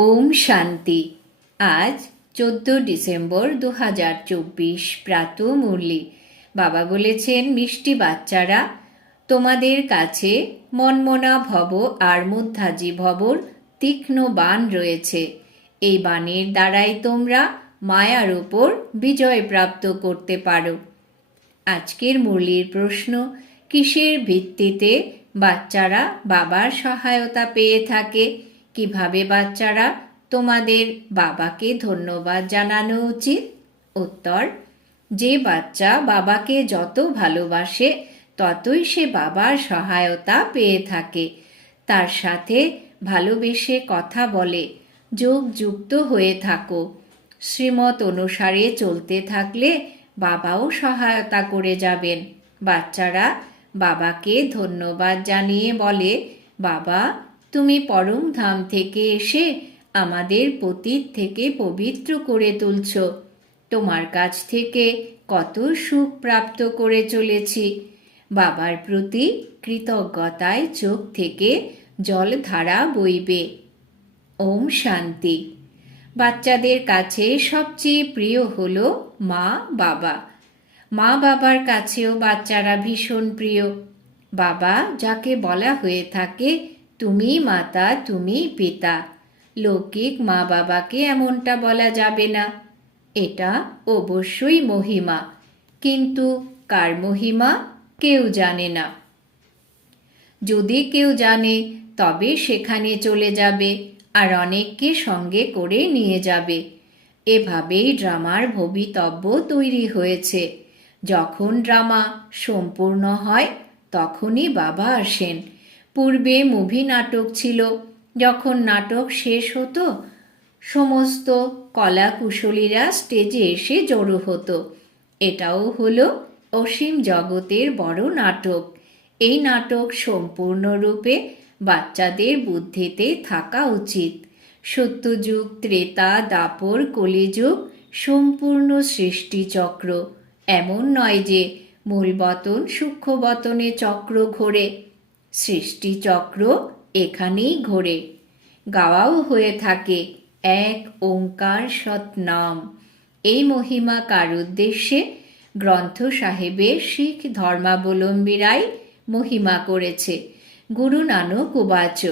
ওম শান্তি। আজ চোদ্দ ডিসেম্বর দু হাজার চব্বিশ প্রাত মুরলি বাবা বলেছেন, মিষ্টি বাচ্চারা, তোমাদের কাছে মনমনা ভব আর মধ্যাজি ভবর তীক্ষ্ণ বাণ রয়েছে। এই বাণের দ্বারাই তোমরা মায়ার ওপর বিজয় প্রাপ্ত করতে পারো। আজকের মুরলির প্রশ্ন, কিসের ভিত্তিতে বাচ্চারা বাবার সহায়তা পেয়ে থাকে? কীভাবে বাচ্চারা তোমাদের বাবাকে ধন্যবাদ জানানো উচিত? উত্তর, যে বাচ্চা বাবাকে যত ভালোবাসে, ততই সে বাবার সহায়তা পেয়ে থাকে। তার সাথে ভালোবেসে কথা বলে, যোগ যুক্ত হয়ে থাকো। শ্রীমত অনুসারে চলতে থাকলে বাবাও সহায়তা করে যাবেন। বাচ্চারা বাবাকে ধন্যবাদ জানিয়ে বলে, বাবা তুমি পরম ধাম থেকে এসে আমাদের পতীত থেকে পবিত্র করে তুলছ। তোমার কাছ থেকে কত সুখ প্রাপ্ত করে চলেছি। বাবার প্রতি কৃতজ্ঞতায় চোখ থেকে জলধারা বইবে। ওম শান্তি। বাচ্চাদের কাছে সবচেয়ে প্রিয় হল মা, বাবা। মা বাবার কাছেও বাচ্চারা ভীষণ প্রিয়। বাবা যাকে বলা হয়ে থাকে তুমি মাতা, তুমি পিতা, লৌকিক মা বাবাকে এমনটা বলা যাবে না। এটা অবশ্যই মহিমা, কিন্তু কার মহিমা কেউ জানে না। যদি কেউ জানে, তবে সেখানে চলে যাবে আর অনেককে সঙ্গে করে নিয়ে যাবে। এভাবেই ড্রামার ভবিতব্য তৈরি হয়েছে। যখন ড্রামা সম্পূর্ণ হয়, তখনই বাবা আসেন। পূর্বে মুভি নাটক ছিল। যখন নাটক শেষ হতো, সমস্ত কলা কুশলীরা স্টেজে এসে জড়ো হতো। এটাও হলো অসীম জগতের বড় নাটক। এই নাটক সম্পূর্ণরূপে বাচ্চাদের বুদ্ধিতে থাকা উচিত। সত্যযুগ, ত্রেতা, দাপর, কলিযুগ, সম্পূর্ণ সৃষ্টিচক্র। এমন নয় যে মূলবতন সূক্ষ্মবতনে চক্র ঘোরে। সৃষ্টিচক্র এখানেই ঘোরে। গাওয়াও হয়ে থাকে এক ওঙ্কার সৎনাম। এই মহিমা কার উদ্দেশ্যে? গ্রন্থ সাহেবের শিখ ধর্মাবলম্বীরাই মহিমা করেছে। গুরু নানক উবাচ,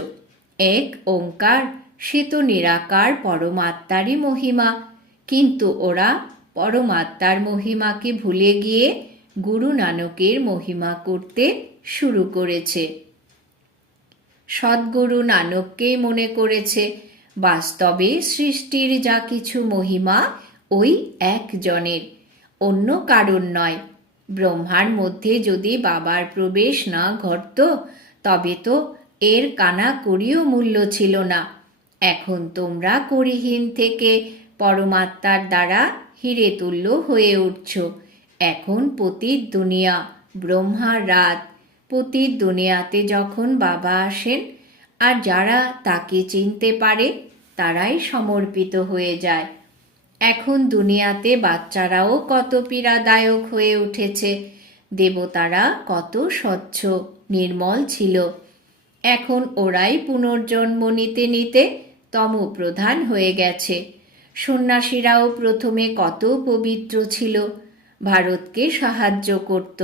এক ওঙ্কার, সে তো নিরাকার পরমাত্মারই মহিমা। কিন্তু ওরা পরমাত্মার মহিমাকে ভুলে গিয়ে গুরু নানকের মহিমা করতে শুরু করেছে। সদ্গুরু নানককেই মনে করেছে। বাস্তবে সৃষ্টির যা কিছু মহিমা, ওই একজনের। অন্য কারণ নয়। ব্রহ্মার মধ্যে যদি বাবার প্রবেশ না ঘটত, তবে তো এর কানা করিও মূল্য ছিল না। এখন তোমরা করিহীন থেকে পরমাত্মার দ্বারা হিরে তুল্য হয়ে উঠছ। এখন পতির দুনিয়া, ব্রহ্মার রাত। পতির দুনিয়াতে যখন বাবা আসেন, আর যারা তাকে চিনতে পারে, তারাই সমর্পিত হয়ে যায়। এখন দুনিয়াতে বাচ্চারাও কত পীড়াদায়ক হয়ে উঠেছে। দেবতারা কত স্বচ্ছ, নির্মল ছিল। এখন ওরাই পুনর্জন্ম নিতে নিতে তমপ্রধান হয়ে গেছে। সন্ন্যাসীরাও প্রথমে কত পবিত্র ছিল। ভারতকে সাহায্য করত।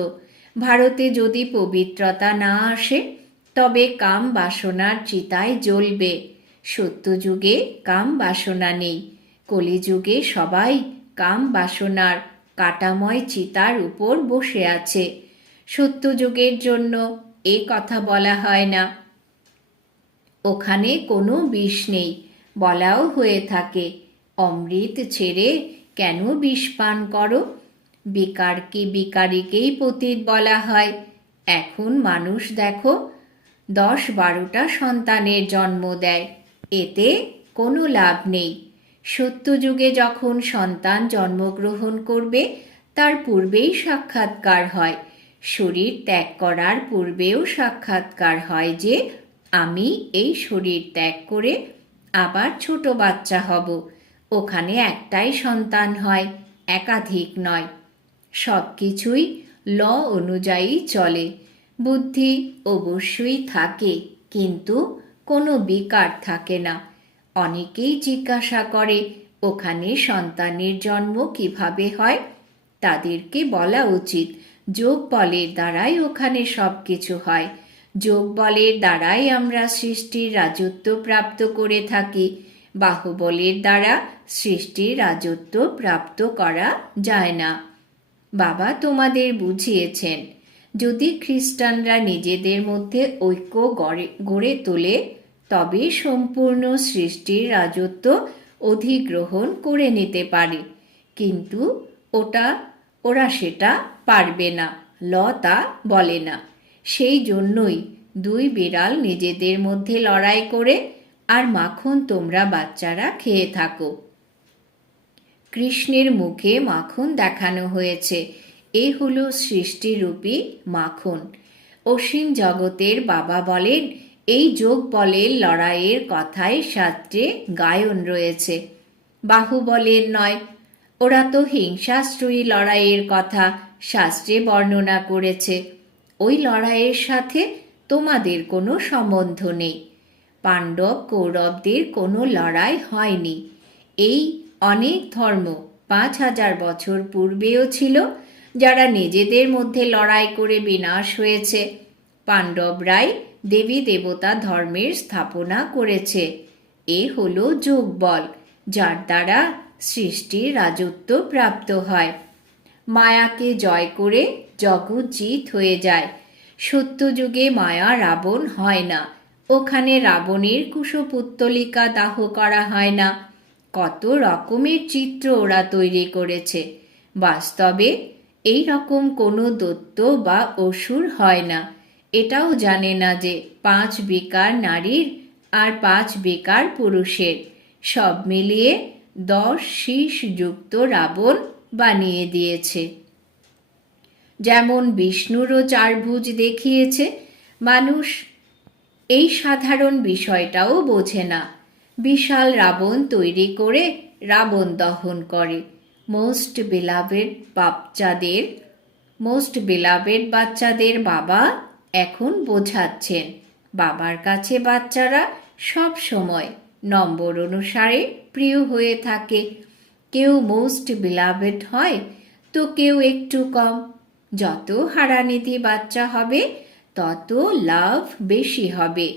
ভারতে যদি পবিত্রতা না আসে, তবে কাম বাসনার চিতায় জ্বলবে। সত্যযুগে কাম বাসনা নেই, কলিযুগে সবাই কাম বাসনার কাটাময় চিতার উপর বসে আছে। সত্যযুগের জন্য এ কথা বলা হয় না। ওখানে কোনো বিষ নেই, বলাও হয়ে থাকে। অমৃত ছেড়ে কেন বিষ পান করো? বিকারকে বেকারিকেই পতীত বলা হয়। এখন মানুষ দেখো, দশ বারোটা সন্তানের জন্ম দেয়। এতে কোনো লাভ নেই। সত্যযুগে যখন সন্তান জন্মগ্রহণ করবে, তার পূর্বেই সাক্ষাৎকার হয়। শরীর ত্যাগ করার পূর্বেও সাক্ষাৎকার হয় যে, আমি এই শরীর ত্যাগ করে আবার ছোট বাচ্চা হব। ওখানে একটাই সন্তান হয়, একাধিক নয়। সব কিছুই ল অনুযায়ী চলে। বুদ্ধি অবশ্যই থাকে, কিন্তু কোনো বিকার থাকে না। অনেকেই জিজ্ঞাসা করে, ওখানে সন্তানের জন্ম কীভাবে হয়? তাদেরকে বলা উচিত, যোগ বলের দ্বারাই ওখানে সব কিছু হয়। যোগ বলের দ্বারাই আমরা সৃষ্টির রাজত্ব প্রাপ্ত করে থাকি। বাহুবলের দ্বারা সৃষ্টির রাজত্ব প্রাপ্ত করা যায় না। বাবা তোমাদের বুঝিয়েছেন, যদি খ্রিস্টানরা নিজেদের মধ্যে ঐক্য গড়ে গড়ে তোলে, তবে সম্পূর্ণ সৃষ্টির রাজত্ব অধিগ্রহণ করে নিতে পারে। কিন্তু ওটা, ওরা সেটা পারবে না ল তা বলে না। সেই জন্যই দুই বিড়াল নিজেদের মধ্যে লড়াই করে, আর মাখন তোমরা বাচ্চারা খেয়ে থাকো। কৃষ্ণের মুখে মাখন দেখানো হয়েছে। এ হলো সৃষ্টিরূপী মাখন। অসীম জগতের বাবা বলেন, এই যোগ বলের লড়াইয়ের কথায় শাস্ত্রে গায়ন রয়েছে। বাহুবলের নয়, ওরা তো হিংসাশ্রয়ী লড়াইয়ের কথা শাস্ত্রে বর্ণনা করেছে। ওই লড়াইয়ের সাথে তোমাদের কোনো সম্বন্ধ নেই। পাণ্ডব কৌরবদের কোনো লড়াই হয়নি। এই অনেক ধর্ম পাঁচ হাজার বছর পূর্বেও ছিল, যারা নিজেদের মধ্যে লড়াই করে বিনাশ হয়েছে। পাণ্ডবরাই দেবী দেবতা ধর্মের স্থাপনা করেছে। এ হলো যোগ বল যার দ্বারা সৃষ্টির রাজত্ব প্রাপ্ত হয়। মায়াকে জয় করে জগৎ জিত হয়ে যায়। সত্যযুগে মায়া রাবণ হয় না। ওখানে রাবণের কুশপুত্তলিকা দাহ করা হয় না। কত রকমের চিত্র ওরা তৈরি করেছে। বাস্তবে এই রকম কোনো দত্ত বা অসুর হয় না। এটাও জানে না যে পাঁচ বেকার নারীর আর পাঁচ বেকার পুরুষের। সব মিলিয়ে দশ শীষ যুক্ত রাবণ বানিয়ে দিয়েছে। যেমন বিষ্ণুরও চারভুজ দেখিয়েছে। মানুষ এই সাধারণ বিষয়টাও বোঝে না। বিশাল রাবণ তৈরি করে রাবণ দহন করে। মোস্ট বিলাভেড বাচ্চাদের মোস্ট বিলাভেড বাচ্চাদের বাবা এখন বোঝাচ্ছেন, বাবার কাছে বাচ্চারা সব সময় নম্বর অনুসারে প্রিয় হয়ে থাকে। কেউ মোস্ট বিলাভেড হয়, তো কেউ একটু কম। যত হারানিধি বাচ্চা হবে, তত লাভ বেশি হবে।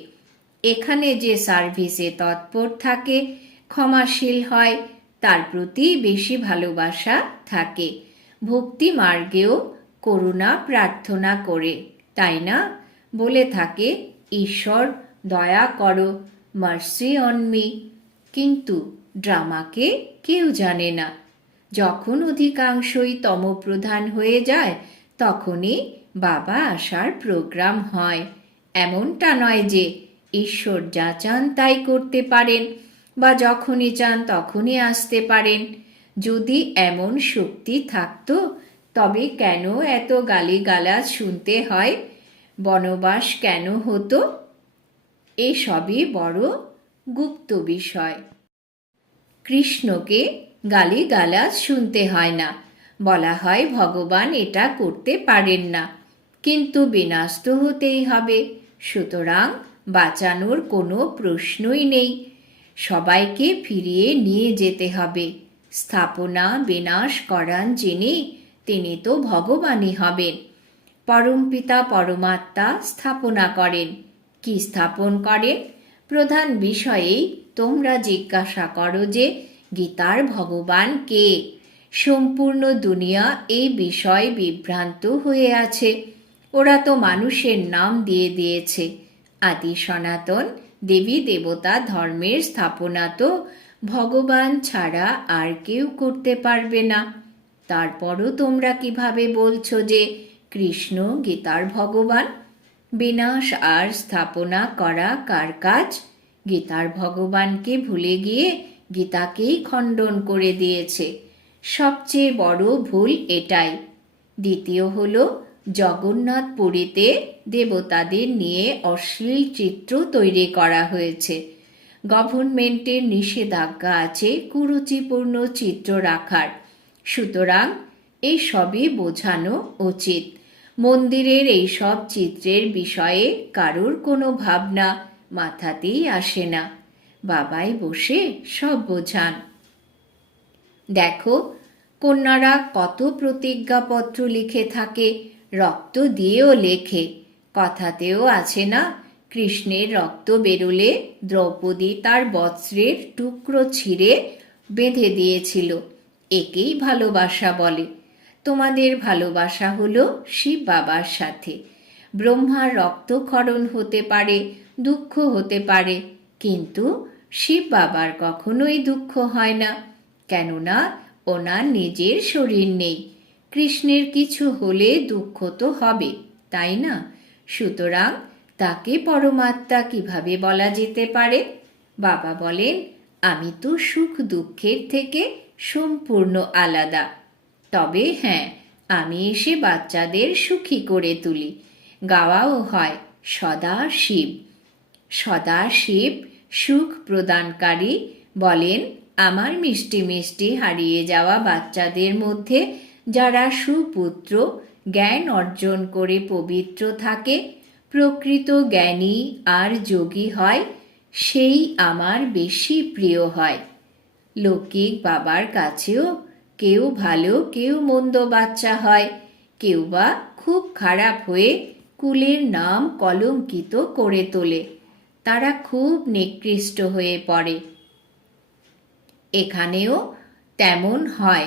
এখানে যে সার্ভিসে তৎপর থাকে, ক্ষমাশীল হয়, তার প্রতি বেশি ভালোবাসা থাকে। ভক্তি মার্গেও করুণা প্রার্থনা করে, তাই না? বলে থাকে, ঈশ্বর, দয়া করো, মার্সি অনমি কিন্তু ড্রামাকে কেউ জানে না। যখন অধিকাংশই তমপ্রধান হয়ে যায়, তখনই বাবা আসার প্রোগ্রাম হয়। এমনটা নয় যে ঈশ্বর যা চান তাই করতে পারেন বা যখনই চান তখনই আসতে পারেন। যদি এমন শক্তি থাকতো, তবে কেন এত গালিগালাজ শুনতে হয়? বনবাস কেন হতো? এসবই বড় গুপ্ত বিষয়। কৃষ্ণকে গালিগালাজ শুনতে হয় না। বলা হয় ভগবান এটা করতে পারেন না। কিন্তু বিনাশ তো হতেই হবে। সুতরাং বাঁচানোর কোনো প্রশ্নই নেই। সবাইকে ফিরিয়ে নিয়ে যেতে হবে। স্থাপনা বিনাশ করান যিনি তিনি তো ভগবানই হবেন। পরমপিতা পরমাত্মা স্থাপনা করেন। কি স্থাপন করেন? প্রধান বিষয়েই তোমরা জিজ্ঞাসা করো যে, গীতার ভগবান কে? সম্পূর্ণ দুনিয়া এই বিষয় বিভ্রান্ত হয়ে আছে। ওরা তো মানুষের নাম দিয়ে দিয়েছে। আদি সনাতন, দেবী দেবতা ধর্মের স্থাপনা তো ভগবান ছাড়া আর কেউ করতে পারবে না। তারপরও তোমরা কীভাবে বলছো যে কৃষ্ণ, গীতার ভগবান? বিনাশ আর স্থাপনা করা কার কাজ? গীতার ভগবানকে ভুলে গিয়ে গীতাকেই খণ্ডন করে দিয়েছে। সবচেয়ে বড় ভুল এটাই। দ্বিতীয় হলো জগন্নাথ পুরীতে দেবতাদের নিয়ে অশ্লীল চিত্র তৈরি করা হয়েছে। গভর্নমেন্টের নিষেধাজ্ঞা আছে কুরুচিপূর্ণ চিত্র রাখার। সুতরাং এই সবই বোঝানো উচিত। মন্দিরের এই সব চিত্রের বিষয়ে কারোর কোনো ভাবনা মাথাতেই আসে না। বাবাই বসে সব বোঝান। দেখো, কন্যারা কত প্রতিজ্ঞাপত্র লিখে থাকে রক্ত দিয়েও লেখে। কথাতেও আছে না, কৃষ্ণের রক্ত বেরোলে দ্রৌপদী তার বস্ত্রের টুকরো ছিঁড়ে বেঁধে দিয়েছিল। একেই ভালোবাসা বলে। তোমাদের ভালোবাসা হলো শিব বাবার সাথে। ব্রহ্মার রক্তক্ষরণ হতে পারে, দুঃখ হতে পারে, কিন্তু শিব বাবার কখনোই দুঃখ হয় না। কেননা ওনার নিজের শরীর নেই। কৃষ্ণের কিছু হলে দুঃখ তো হবে, তাই না? সুতরাং তাকে পরমাত্মা কীভাবে বলা যেতে পারে? বাবা বলেন, আমি তো সুখ দুঃখের থেকে সম্পূর্ণ আলাদা। তবে হ্যাঁ আমি এসে বাচ্চাদের সুখী করে তুলি। গাওয়াও হয়, সদা শিব। সদা শিব সুখ প্রদানকারী বলেন, আমার মিষ্টি মিষ্টি হারিয়ে যাওয়া বাচ্চাদের মধ্যে যারা সুপুত্র জ্ঞান অর্জন করে পবিত্র থাকে, প্রকৃত জ্ঞানী আর যোগী হয়, সেই আমার বেশি প্রিয় হয়। লৌকিক বাবার কাছেও কেউ ভালো, কেউ মন্দ বাচ্চা হয়। কেউ বা খুব খারাপ হয়ে কুলের নাম কলঙ্কিত করে তোলে। তারা খুব নিকৃষ্ট হয়ে পড়ে। এখানেও তেমন হয়।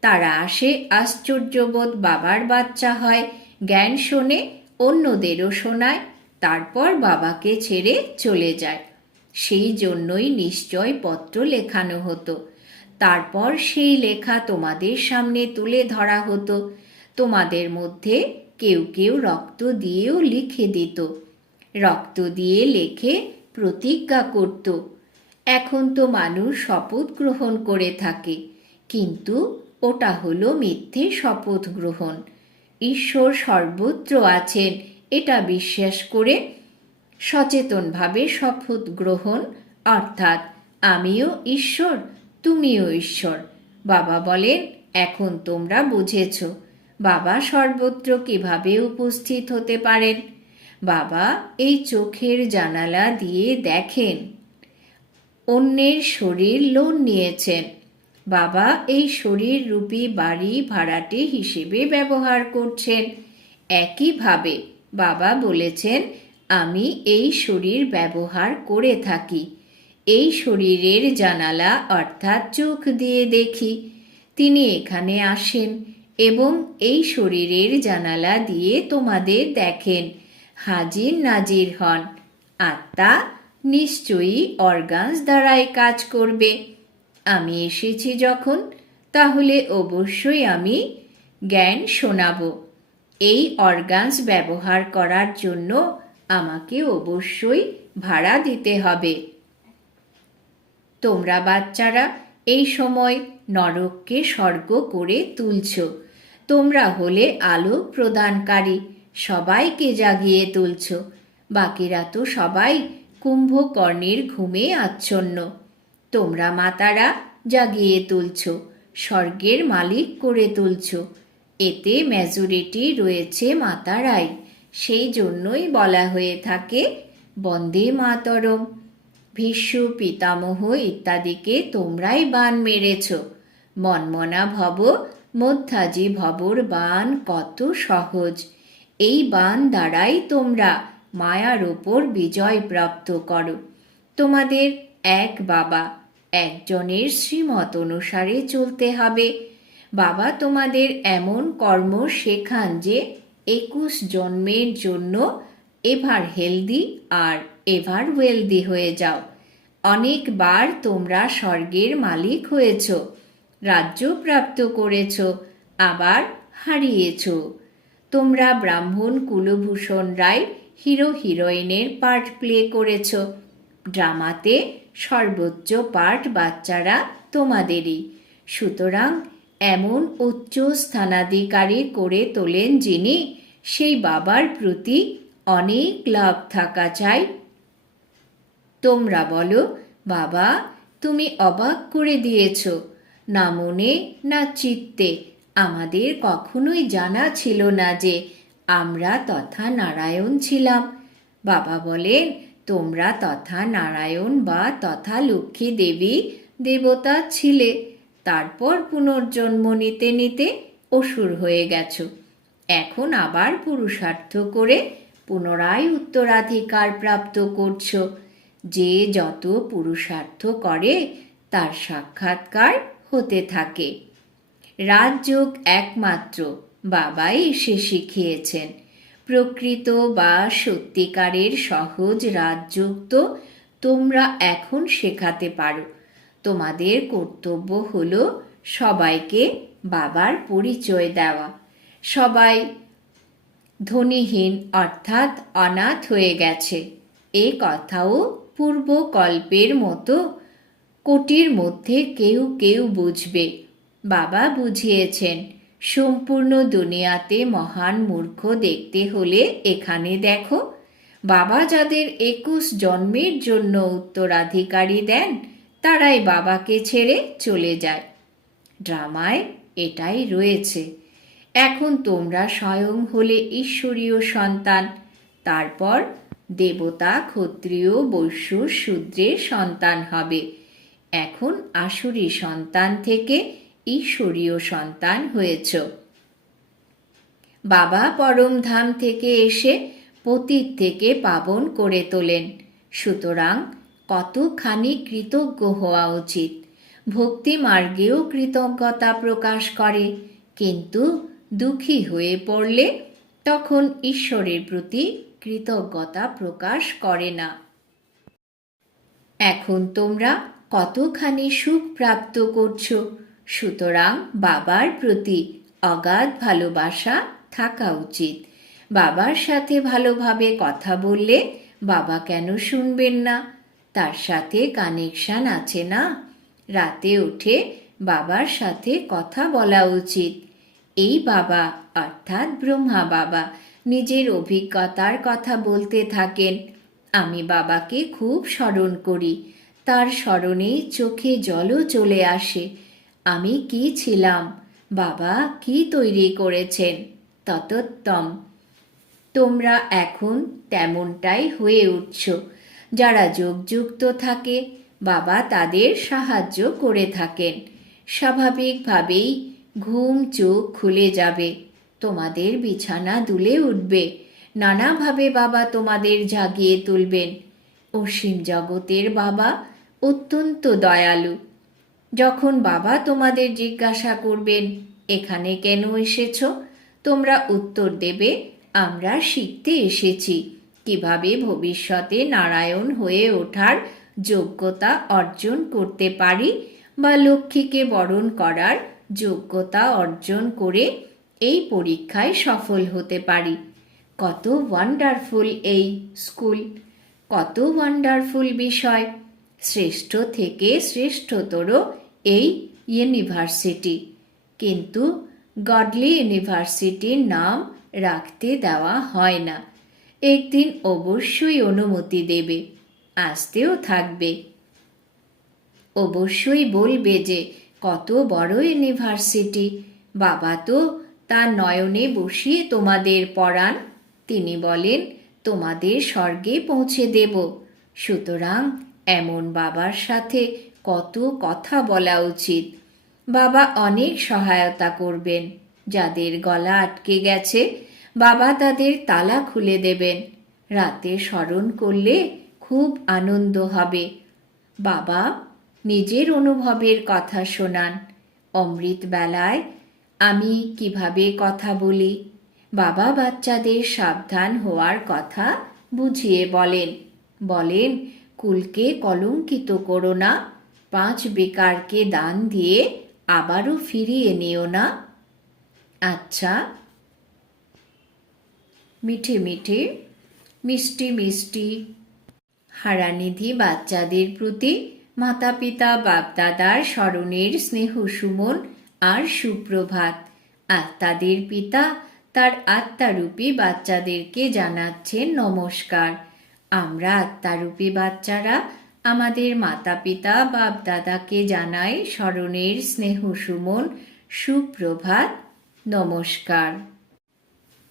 তারা আসে আশ্চর্যবোধ বাবার বাচ্চা হয়, জ্ঞান শোনে, অন্যদেরও শোনায়, তারপর বাবাকে ছেড়ে চলে যায়। সেই জন্যই নিশ্চয় পত্র লেখানো হতো। তারপর সেই লেখা তোমাদের সামনে তুলে ধরা হতো। তোমাদের মধ্যে কেউ কেউ রক্ত দিয়েও লিখে দিত। রক্ত দিয়ে লেখে প্রতিজ্ঞা করত। এখন তো মানুষ শপথ গ্রহণ করে থাকে। কিন্তু ওটা হলো মিথ্যে শপথ গ্রহণ। ঈশ্বর সর্বত্র আছেন, এটা বিশ্বাস করে সচেতনভাবে শপথ গ্রহণ, অর্থাৎ আমিও ঈশ্বর, তুমিও ঈশ্বর। বাবা বলেন, এখন তোমরা বুঝেছ, বাবা সর্বত্র কীভাবে উপস্থিত হতে পারেন। বাবা এই চোখের জানালা দিয়ে দেখেন, অন্যের শরীর লোন নিয়েছেন বাবা এই শরীর রূপী বাড়ি ভাড়াটে হিসেবে ব্যবহার করছেন। একইভাবে বাবা বলেছেন, আমি এই শরীর ব্যবহার করে থাকি। এই শরীরের জানালা অর্থাৎ চোখ দিয়ে দেখি। তিনি এখানে আসেন এবং এই শরীরের জানালা দিয়ে তোমাদের দেখেন। হাজির নাজির হন। আত্মা নিশ্চয়ই অর্গানস দ্বারাই কাজ করবে। আমি এসেছি যখন, তাহলে অবশ্যই আমি জ্ঞান শোনাব। এই অর্গানস ব্যবহার করার জন্য আমাকে অবশ্যই ভাড়া দিতে হবে। তোমরা বাচ্চারা, এই সময় নরককে স্বর্গ করে তুলছ। তোমরা হলে আলো প্রদানকারী, সবাইকে জাগিয়ে তুলছ। বাকিরা তো সবাই কুম্ভকর্ণের ঘুমে আচ্ছন্ন। তোমরা মাতারা জাগিয়ে তুলছ, স্বর্গের মালিক করে তুলছ। এতে মেজরিটি রয়েছে মাতারাই, সেই জন্যই বলা হয়ে থাকে, বন্দে মাতরম। ভীষ্ম পিতামহ ইত্যাদিকে তোমরাই বান মেরেছ। মনমনা ভব মধ্যাজি ভবর বান কত সহজ। এই বান দ্বারাই তোমরা মায়ার ওপর বিজয় প্রাপ্ত করো। তোমাদের এক বাবা, একজনের শ্রীমত অনুসারে চলতে হবে। বাবা তোমাদের এমন কর্ম শেখান যে একুশ জন্মের জন্য এভার হেলদি আর এভার ওয়েলদি হয়ে যাও। অনেকবার তোমরা স্বর্গের মালিক হয়েছ, রাজ্য প্রাপ্ত করেছ, আবার হারিয়েছ। তোমরা ব্রাহ্মণ কুলভূষণ রায় হিরো হিরোইনের পার্ট প্লে করেছ। ড্রামাতে সর্বোচ্চ পার্ট বাচ্চারা তোমাদেরই। সুতরাং এমন উচ্চ স্থানাধিকারী করে তোলেন যিনি, সেই বাবার প্রতি অনেক লাভ থাকা চাই। তোমরা বলো, বাবা, তুমি অবাক করে দিয়েছ। না মনে, না চিত্তে। আমাদের কখনোই জানা ছিল না যে আমরা তথা নারায়ণ ছিলাম। বাবা বলেন তোমরা তথা নারায়ণ বা তথা লক্ষ্মী দেবী দেবতা ছিলে। তারপর পুনর্জন্ম নিতে নিতে অসুর হয়ে গেছ। এখন আবার পুরুষার্থ করে পুনরায় উত্তরাধিকার প্রাপ্ত করছ। যে যত পুরুষার্থ করে, তার সাক্ষাৎকার হতে থাকে। রাজযোগ একমাত্র বাবাই এসে শিখিয়েছেন। প্রকৃত বা সত্যিকারের সহজ রাজযোগ তো তোমরা এখন শেখাতে পারো। তোমাদের কর্তব্য হল সবাইকে বাবার পরিচয় দেওয়া। সবাই ধনীহীন অর্থাৎ অনাথ হয়ে গেছে। এ কথাও পূর্বকল্পের মতো কোটির মধ্যে কেউ কেউ বুঝবে। বাবা বুঝিয়েছেন সম্পূর্ণ দুনিয়াতে মহান মূর্খ দেখতে হলে এখানে দেখো, বাবা যাদের একুশ জন্মের জন্য উত্তরাধিকারী দেন, তারাই বাবাকে ছেড়ে চলে যায়। ড্রামায় এটাই রয়েছে। এখন তোমরা স্বয়ং হলে ঈশ্বরীয় সন্তান, তারপর দেবতা, ক্ষত্রিয়, বৈশ্য, শূদ্রের সন্তান হবে। এখন আসুরি সন্তান থেকে ঈশ্বরীয় সন্তান হয়েছ। বাবা পরমধাম থেকে এসে পতীত থেকে পাবন করে তোলেন। সুতরাং কতখানি কৃতজ্ঞ হওয়া উচিত। ভক্তি মার্গেও কৃতজ্ঞতা প্রকাশ করে। কিন্তু দুঃখী হয়ে পড়লে তখন ঈশ্বরের প্রতি কৃতজ্ঞতা প্রকাশ করে না। এখন তোমরা কতখানি সুখ প্রাপ্ত করছ? সুতরাং বাবার প্রতি অগাধ ভালোবাসা থাকা উচিত। বাবার সাথে ভালোভাবে কথা বললে বাবা কেন শুনবেন না? তার সাথে কানেকশন আছে না? রাতে উঠে বাবার সাথে কথা বলা উচিত। এই বাবা, অর্থাৎ ব্রহ্মা বাবা, নিজের অভিজ্ঞতার কথা বলতে থাকেন। আমি বাবাকে খুব স্মরণ করি। তার স্মরণেই চোখে জলও চলে আসে। আমি কি ছিলাম? বাবা কি তৈরি করেছেন? ততোত্তম। তোমরা এখন তেমনটাই হয়ে উঠছ। যারা যোগযুক্ত থাকে, বাবা তাদের সাহায্য করে থাকেন। স্বাভাবিকভাবেই ঘুম চোখ খুলে যাবে। তোমাদের বিছানা দুলে উঠবে। নানাভাবে বাবা তোমাদের জাগিয়ে তুলবেন। অসীম জগতের বাবা অত্যন্ত দয়ালু। যখন বাবা তোমাদের জিজ্ঞাসা করবেন, এখানে কেন এসেছ? তোমরা উত্তর দেবে, আমরা শিখতে এসেছি। কীভাবে ভবিষ্যতে নারায়ণ হয়ে ওঠার যোগ্যতা অর্জন করতে পারি বা লক্ষ্মীকে বরণ করার যোগ্যতা অর্জন করে এই পরীক্ষায় সফল হতে পারি। কত ওয়ান্ডারফুল এই স্কুল কত ওয়ান্ডারফুল বিষয়! শ্রেষ্ঠ থেকে শ্রেষ্ঠতর এই ইউনিভার্সিটি কিন্তু গডলি ইউনিভার্সিটির নাম রাখতে দেওয়া হয় না। একদিন অবশ্যই অনুমতি দেবে, আসতেও থাকবে। অবশ্যই বলবে যে, কত বড় ইউনিভার্সিটি বাবা তো তার নয়নে বসিয়ে তোমাদের পড়ান। তিনি বলেন, তোমাদের স্বর্গে পৌঁছে দেব। সুতরাং এমন বাবার সাথে কত কথা বলা উচিত। বাবা অনেক সহায়তা করবেন। যাদের গলা আটকে গেছে, বাবা তাদের তালা খুলে দেবেন। রাতে স্মরণ করলে খুব আনন্দ হবে। বাবা, নিজের অনুভবের কথা শোনান। অমৃত বেলায় আমি কীভাবে কথা বলি? বাবা বাচ্চাদের সাবধান হওয়ার কথা বুঝিয়ে বলেন। বলেন, কুলকে কলঙ্কিত করো না। পাঁচ বেকারকে দান দিয়ে আবারও ফিরিয়ে নিও না। আচ্ছা। মিঠে মিঠে, মিষ্টি মিষ্টি। হারানিধি বাচ্চাদের প্রতি মাতা পিতা বাপদাদার স্মরণের স্নেহ সুমন আর সুপ্রভাত। আত্মাদের পিতা তার আত্মারূপী বাচ্চাদেরকে জানাচ্ছেন নমস্কার। আমরা আত্মারূপী বাচ্চারা আমাদের মাতা পিতা বাপ দাদাকে জানাই স্মরণের স্নেহ সুমন, সুপ্রভাত, নমস্কার।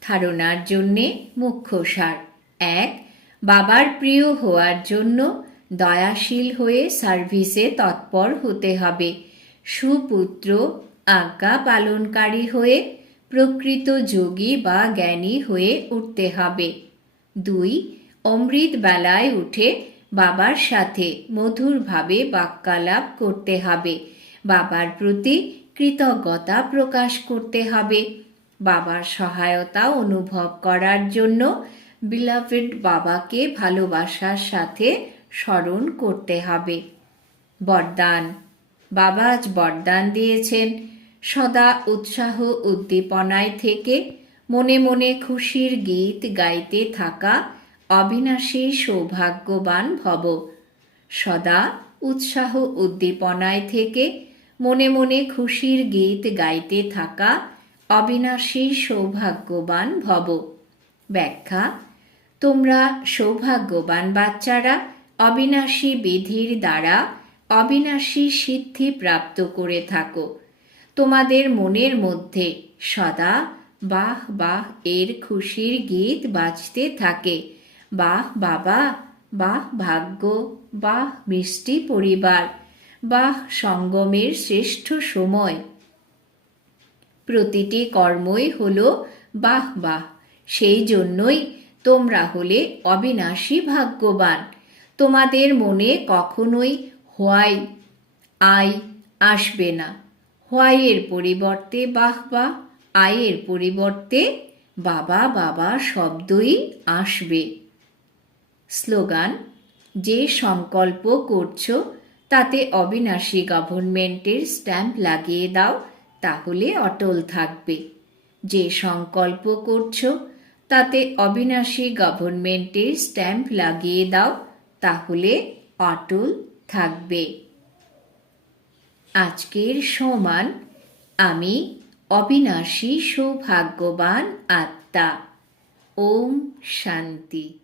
ধারণার জন্যে মুখ্য সার। এক, বাবার প্রিয় হওয়ার জন্য দয়াশীল হয়ে সার্ভিসে তৎপর হতে হবে। সুপুত্র, আজ্ঞা পালনকারী হয়ে প্রকৃত যোগী বা জ্ঞানী হয়ে উঠতে হবে। দুই অমৃত বেলায় উঠে বাবার সাথে মধুরভাবে বাক্যালাপ করতে হবে। বাবার প্রতি কৃতজ্ঞতা প্রকাশ করতে হবে। বাবার সহায়তা অনুভব করার জন্য বিলাফেড বাবাকে ভালোবাসার সাথে স্মরণ করতে হবে। বরদান। বাবা আজ বরদান দিয়েছেন। সদা উৎসাহ উদ্দীপনায় থেকে মনে মনে খুশির গীত গাইতে থাকা অবিনাশী সৌভাগ্যবান ভব। সদা উৎসাহ উদ্দীপনায় থেকে মনে মনে খুশির গীত গাইতে থাকা অবিনাশী সৌভাগ্যবান ভব। ব্যাখ্যা, তোমরা সৌভাগ্যবান বাচ্চারা, অবিনাশী বিধির দ্বারা অবিনাশী সিদ্ধি প্রাপ্ত করে থাকো। তোমাদের মনের মধ্যে সদা বাহ বাহ এর খুশির গীত বাজতে থাকে। বাহ বাবা, বাহ ভাগ্য, বাহ মিষ্টি পরিবার, বাহ সঙ্গমের শ্রেষ্ঠ সময়। প্রতিটি কর্মই হল বাহ বাহ, সেই জন্যই তোমরা হলে অবিনাশী ভাগ্যবান। তোমাদের মনে কখনোই হোয়াই, আই আসবে না। হোয়াইয়ের পরিবর্তে বাহ বাহ আয়ের পরিবর্তে বাবা বাবা শব্দই আসবে। স্লোগান, যে সংকল্প করছ, তাতে অবিনাশী গভর্নমেন্টের স্ট্যাম্প লাগিয়ে দাও, তাহলে অটল থাকবে। যে সংকল্প করছ, তাতে অবিনাশী গভর্নমেন্টের স্ট্যাম্প লাগিয়ে দাও, তাহলে অটল থাকবে। আজকের সমান, আমি অবিনাশী সৌভাগ্যবান আত্মা। ওম শান্তি।